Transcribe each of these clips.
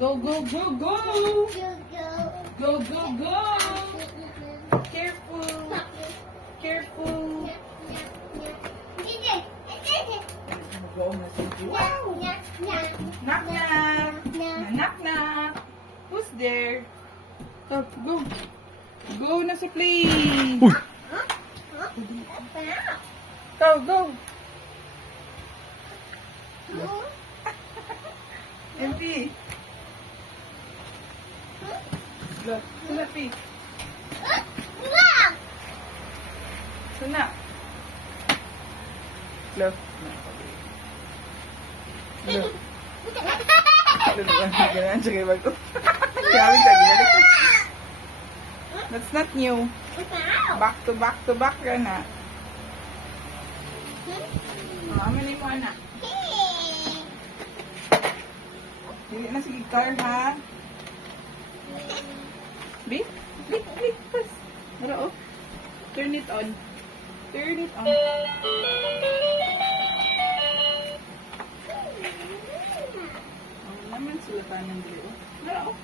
Go, go, go, go! Go, go, go! Careful! Careful! Go na si Wow! Knock, knock! Knock, knock! Who's there? Oh, go! Go na sa plane! Go, go! MP! Go, suna, P! Suna! Go! Go! Ganyan siya kayo bago. Kaya that's not new. Back to back ka na. Amin mo anak. Hindi na sige car ha. Big, first. Mara oh. Turn it on. Turn it on. Ang naman sulatan ng dili oh. Mara oh.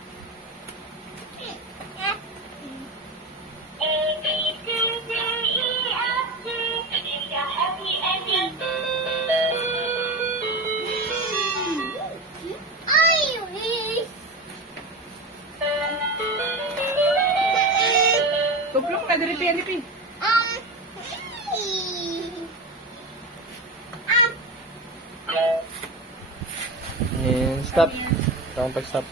Tuplok na diri pi. And stop. Don't stop.